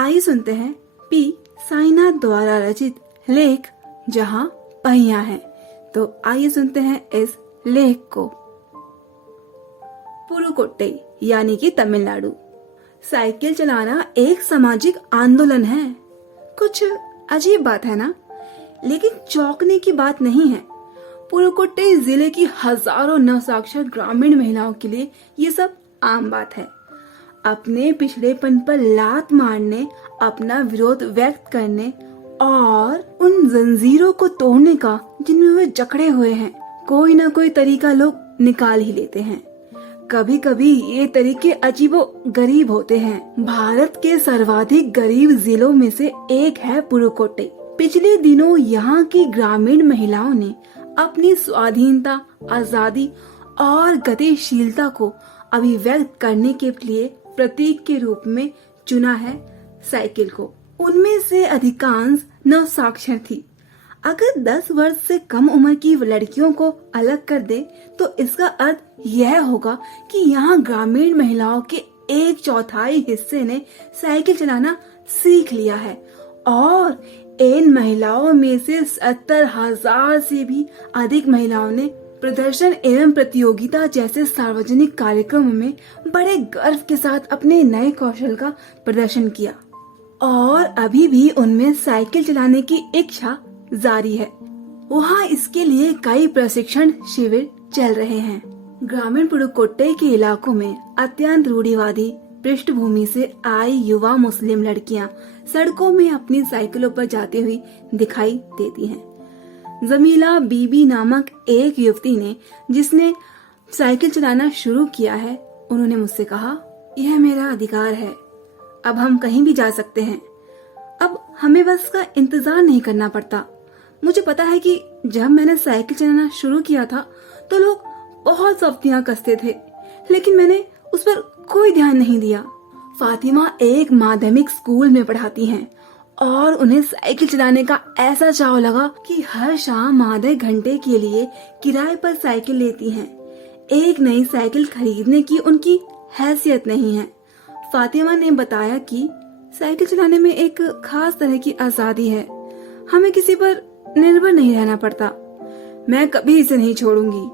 आइए सुनते हैं पी साईनाथ द्वारा रचित लेख जहाँ पहिया है। तो आइए सुनते हैं इस लेख को। पुरुकोट्टई यानी कि तमिलनाडु। साइकिल चलाना एक सामाजिक आंदोलन है। कुछ अजीब बात है ना, लेकिन चौंकने की बात नहीं है। पुरुकोट्टई जिले की हजारों नवसाक्षर ग्रामीण महिलाओं के लिए ये सब आम बात है। अपने पिछड़ेपन पर लात मारने, अपना विरोध व्यक्त करने और उन जंजीरों को तोड़ने का जिनमें वे जकड़े हुए हैं, कोई ना कोई तरीका लोग निकाल ही लेते हैं। कभी कभी ये तरीके अजीबो गरीब होते हैं। भारत के सर्वाधिक गरीब जिलों में से एक है पुरुकोट्टई। पिछले दिनों यहाँ की ग्रामीण महिलाओं ने अपनी स्वाधीनता, आजादी और गतिशीलता को अभिव्यक्त करने के लिए प्रतीक के रूप में चुना है साइकिल को। उनमें से अधिकांश नवसाक्षर थी। अगर 10 वर्ष से कम उम्र की लड़कियों को अलग कर दे तो इसका अर्थ यह होगा कि यहाँ ग्रामीण महिलाओं के 1/4 हिस्से ने साइकिल चलाना सीख लिया है और इन महिलाओं में से 70,000 से भी अधिक महिलाओं ने प्रदर्शन एवं प्रतियोगिता जैसे सार्वजनिक कार्यक्रमों में बड़े गर्व के साथ अपने नए कौशल का प्रदर्शन किया और अभी भी उनमें साइकिल चलाने की इच्छा जारी है। वहाँ इसके लिए कई प्रशिक्षण शिविर चल रहे हैं। ग्रामीण पुडुकोट्टई के इलाकों में अत्यंत रूढ़िवादी पृष्ठभूमि से आई युवा मुस्लिम लड़कियां सड़कों में अपनी साइकिलों पर जाती हुई दिखाई देती हैं। जमीला बीबी नामक एक युवती ने, जिसने साइकिल चलाना शुरू किया है, उन्होंने मुझसे कहा, यह मेरा अधिकार है। अब हम कहीं भी जा सकते हैं। अब हमें बस का इंतजार नहीं करना पड़ता। मुझे पता है कि जब मैंने साइकिल चलाना शुरू किया था तो लोग बहुत सख्तियां कसते थे, लेकिन मैंने उस पर कोई ध्यान नहीं दिया। फातिमा एक माध्यमिक स्कूल में पढ़ाती हैं और उन्हें साइकिल चलाने का ऐसा चाव लगा कि हर शाम आधे घंटे के लिए किराए पर साइकिल लेती हैं। एक नई साइकिल खरीदने की उनकी हैसियत नहीं है। फातिमा ने बताया कि साइकिल चलाने में एक खास तरह की आजादी है। हमें किसी पर निर्भर नहीं रहना पड़ता। मैं कभी इसे नहीं छोड़ूंगी।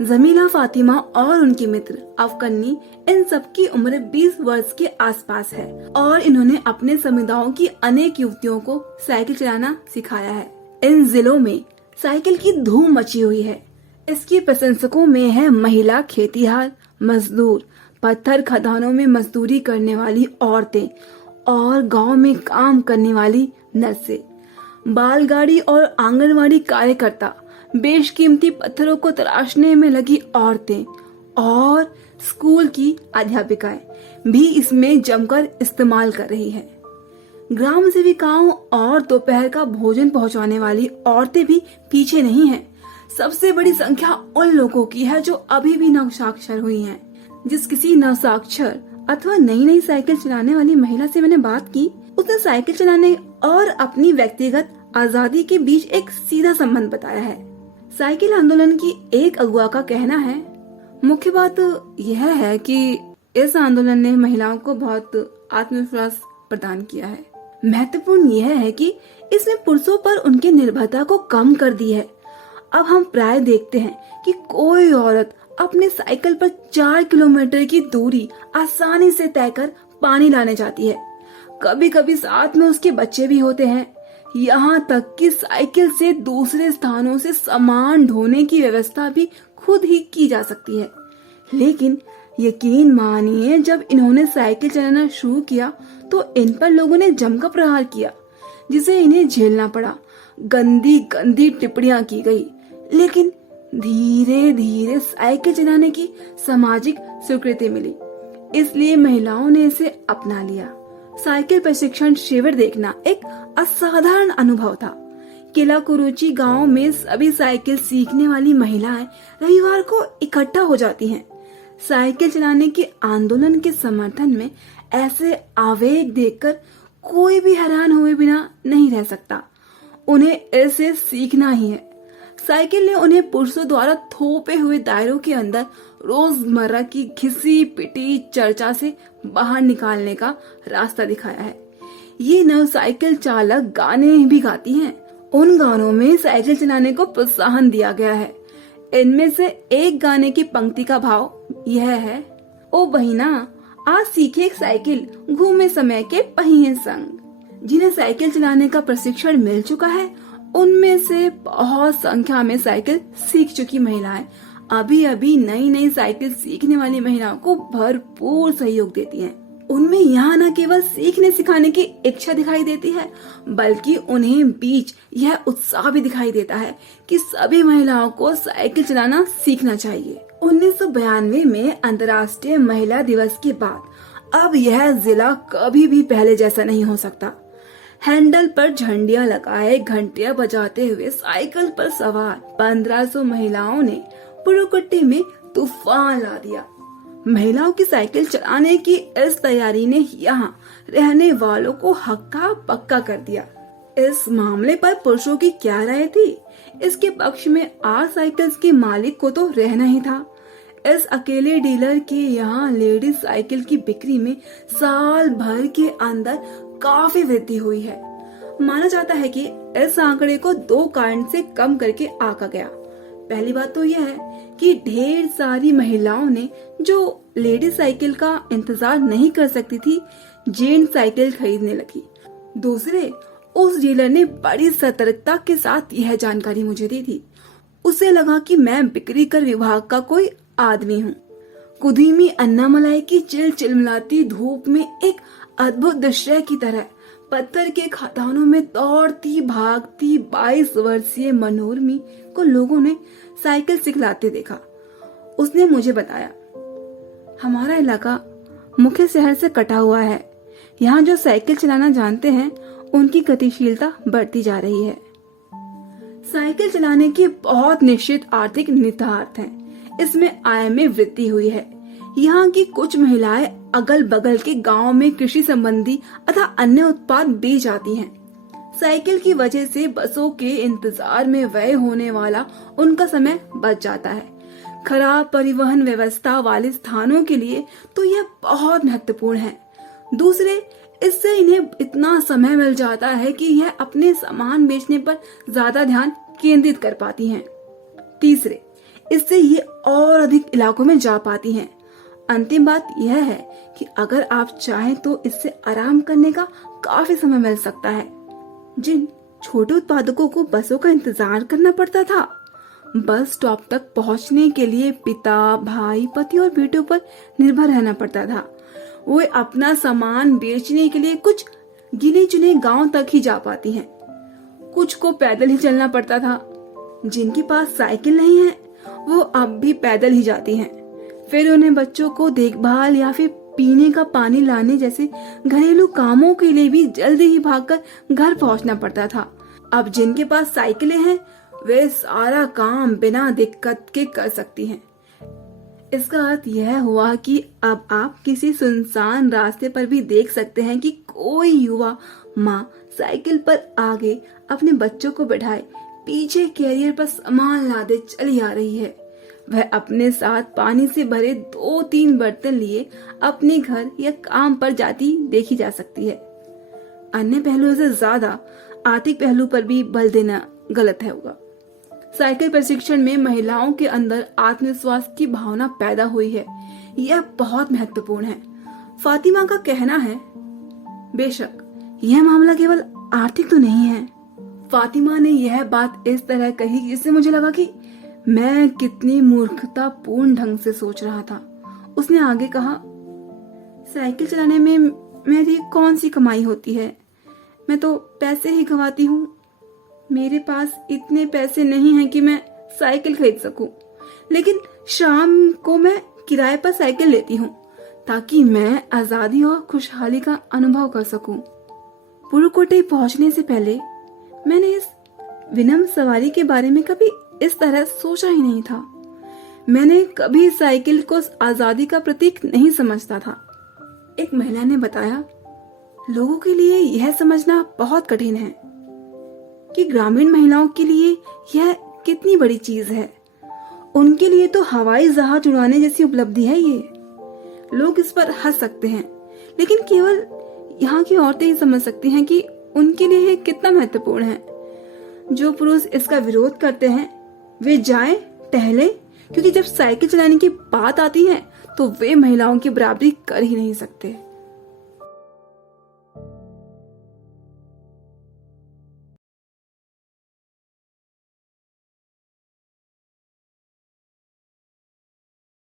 जमीला, फातिमा और उनकी मित्र अफकन्नी, इन सबकी उम्र 20 वर्ष के आसपास है और इन्होंने अपने समुदायों की अनेक युवतियों को साइकिल चलाना सिखाया है। इन जिलों में साइकिल की धूम मची हुई है। इसके प्रशंसकों में है महिला खेतीहार, मजदूर, पत्थर खदानों में मजदूरी करने वाली औरतें और गांव में काम करने वाली नर्सें, बालगाड़ी और आंगनवाड़ी कार्यकर्ता, बेशकीमती पत्थरों को तराशने में लगी औरतें और स्कूल की अध्यापिकाएं भी इसमें जमकर इस्तेमाल कर रही है। ग्राम सेविकाओं और दोपहर का भोजन पहुंचाने वाली औरतें भी पीछे नहीं हैं। सबसे बड़ी संख्या उन लोगों की है जो अभी भी नवसाक्षर हुई हैं। जिस किसी नवसाक्षर अथवा नई साइकिल चलाने वाली महिला से मैंने बात की, उसने साइकिल चलाने और अपनी व्यक्तिगत आजादी के बीच एक सीधा संबंध बताया है। साइकिल आंदोलन की एक अगुआ का कहना है, मुख्य बात यह है कि इस आंदोलन ने महिलाओं को बहुत आत्मविश्वास प्रदान किया है। महत्वपूर्ण यह है कि इसने पुरुषों पर उनकी निर्भरता को कम कर दी है। अब हम प्राय देखते हैं कि कोई औरत अपने साइकिल पर 4 किलोमीटर की दूरी आसानी से तय कर पानी लाने जाती है। कभी कभी साथ में उसके बच्चे भी होते हैं। यहाँ तक कि साइकिल से दूसरे स्थानों से सामान ढोने की व्यवस्था भी खुद ही की जा सकती है। लेकिन यकीन मानिए, जब इन्होंने साइकिल चलाना शुरू किया तो इन पर लोगों ने जमकर प्रहार किया, जिसे इन्हें झेलना पड़ा। गंदी गंदी टिप्पणियां की गई, लेकिन धीरे धीरे साइकिल चलाने की सामाजिक स्वीकृति मिली, इसलिए महिलाओं ने इसे अपना लिया। साइकिल प्रशिक्षण शिविर देखना एक असाधारण अनुभव था। किला कुरुची गांव में सभी साइकिल सीखने वाली महिलाएं रविवार को इकट्ठा हो जाती हैं। साइकिल चलाने के आंदोलन के समर्थन में ऐसे आवेग देखकर कोई भी हैरान हुए बिना नहीं रह सकता। उन्हें इसे सीखना ही है। साइकिल ने उन्हें पुरुषों द्वारा थोपे हुए दायरों के अंदर रोजमर्रा की घिसी पिटी चर्चा से बाहर निकालने का रास्ता दिखाया है। ये नव साइकिल चालक गाने भी गाती हैं। उन गानों में साइकिल चलाने को प्रोत्साहन दिया गया है। इनमें से एक गाने की पंक्ति का भाव यह है, ओ बहिना आज सीखे एक साइकिल, घूमे समय के पहिए संग। जिन्हें साइकिल चलाने का प्रशिक्षण मिल चुका है, उनमें से बहुत संख्या में साइकिल सीख चुकी महिलाएं अभी अभी नई नई साइकिल सीखने वाली महिलाओं को भरपूर सहयोग देती हैं। उनमें यहाँ न केवल सीखने सिखाने की इच्छा दिखाई देती है, बल्कि उन्हें बीच यह उत्साह भी दिखाई देता है कि सभी महिलाओं को साइकिल चलाना सीखना चाहिए। 1992 में अंतर्राष्ट्रीय महिला दिवस के बाद अब यह जिला कभी भी पहले जैसा नहीं हो सकता। हैंडल पर झंडियां लगाए, घंटियां बजाते हुए साइकिल पर सवार 1500 महिलाओं ने पुरुकुट्टी में तूफान ला दिया। महिलाओं की साइकिल चलाने की इस तैयारी ने यहाँ रहने वालों को हक्का पक्का कर दिया। इस मामले पर पुरुषों की क्या राय थी? इसके पक्ष में आर साइकिल्स के मालिक को तो रहना ही था। इस अकेले डीलर के यहाँ लेडीज साइकिल की बिक्री में साल भर के अंदर काफी वृद्धि हुई है। माना जाता है कि इस आंकड़े को 2 कारण से कम करके आंका गया। पहली बात तो यह है कि ढेर सारी महिलाओं ने जो लेडीज साइकिल का इंतजार नहीं कर सकती थी, जेंट्स साइकिल खरीदने लगी। दूसरे, उस डीलर ने बड़ी सतर्कता के साथ यह जानकारी मुझे दी थी। उसे लगा कि मैं बिक्री कर विभाग का कोई आदमी हूँ। कुधीमी अन्नामलाई की चिलचिलाती धूप में एक अद्भुत दृश्य की तरह पत्थर के खदानों में दौड़ती भागती 22 वर्षीय मनोरमी को लोगों ने साइकिल सिखलाते देखा। उसने मुझे बताया, हमारा इलाका मुख्य शहर से कटा हुआ है। यहाँ जो साइकिल चलाना जानते हैं उनकी गतिशीलता बढ़ती जा रही है। साइकिल चलाने के बहुत निश्चित आर्थिक निहितार्थ हैं। इसमें आय में वृद्धि हुई है। यहाँ की कुछ महिलाएं अगल बगल के गांव में कृषि संबंधी अथवा अन्य उत्पाद बेच आती हैं। साइकिल की वजह से बसों के इंतजार में व्यय होने वाला उनका समय बच जाता है। खराब परिवहन व्यवस्था वाले स्थानों के लिए तो यह बहुत महत्वपूर्ण है। दूसरे, इससे इन्हें इतना समय मिल जाता है कि यह अपने सामान बेचने पर ज्यादा ध्यान केंद्रित कर पाती हैं। तीसरे, इससे ये और अधिक इलाकों में जा पाती हैं। अंतिम बात यह है कि अगर आप चाहें तो इससे आराम करने का काफी समय मिल सकता है। जिन छोटे उत्पादकों को बसों का इंतजार करना पड़ता था, बस स्टॉप तक पहुंचने के लिए पिता, भाई, पति और बेटों पर निर्भर रहना पड़ता था। वो अपना सामान बेचने के लिए कुछ गिने चुने गांव तक ही जा पाती हैं। कुछ को पैदल ही चलना पड़ता था। जिनके पास साइकिल नहीं है वो अब भी पैदल ही जाती हैं। फिर उन्हें बच्चों को देखभाल या फिर पीने का पानी लाने जैसे घरेलू कामों के लिए भी जल्दी ही भागकर घर पहुंचना पड़ता था। अब जिनके पास साइकिलें हैं वे सारा काम बिना दिक्कत के कर सकती हैं। इसका अर्थ यह हुआ कि अब आप किसी सुनसान रास्ते पर भी देख सकते हैं कि कोई युवा माँ साइकिल पर आगे अपने बच्चों को बैठाए पीछे कैरियर पर सामान लादे चली आ रही है। वह अपने साथ पानी से भरे 2-3 बर्तन लिए अपने घर या काम पर जाती देखी जा सकती है। अन्य पहलुओं से ज्यादा आर्थिक पहलू पर भी बल देना गलत है होगा। साइकिल प्रशिक्षण में महिलाओं के अंदर आत्मविश्वास की भावना पैदा हुई है। यह बहुत महत्वपूर्ण है। फातिमा का कहना है, बेशक यह मामला केवल आर्थिक तो नहीं है। फातिमा ने यह बात इस तरह कही जिससे मुझे लगा कि मैं कितनी मूर्खतापूर्ण ढंग से सोच रहा था। उसने आगे कहा, साइकिल चलाने में मेरी कौन सी कमाई होती है? मैं तो पैसे ही गंवाती हूँ। मेरे पास इतने पैसे नहीं हैं कि मैं साइकिल खरीद सकूं, लेकिन शाम को मैं किराए पर साइकिल लेती हूँ ताकि मैं आजादी और खुशहाली का अनुभव कर सकूं। पुरुकोटे पहुंचने से पहले मैंने इस विनम्र सवारी के बारे में कभी इस तरह सोचा ही नहीं था। मैंने कभी साइकिल को आजादी का प्रतीक नहीं समझता था। एक महिला ने बताया, लोगों के लिए यह समझना बहुत कठिन है कि ग्रामीण महिलाओं के लिए यह कितनी बड़ी चीज है। उनके लिए तो हवाई जहाज उड़ाने जैसी उपलब्धि है ये। लोग इस पर हंस सकते हैं, लेकिन केवल यहाँ की औरतें ही समझ सकती हैं कि उनके लिए ये कितना महत्वपूर्ण है। जो पुरुष इसका विरोध करते हैं वे जाएं टहलें, क्योंकि जब साइकिल चलाने की बात आती है तो वे महिलाओं की बराबरी कर ही नहीं सकते।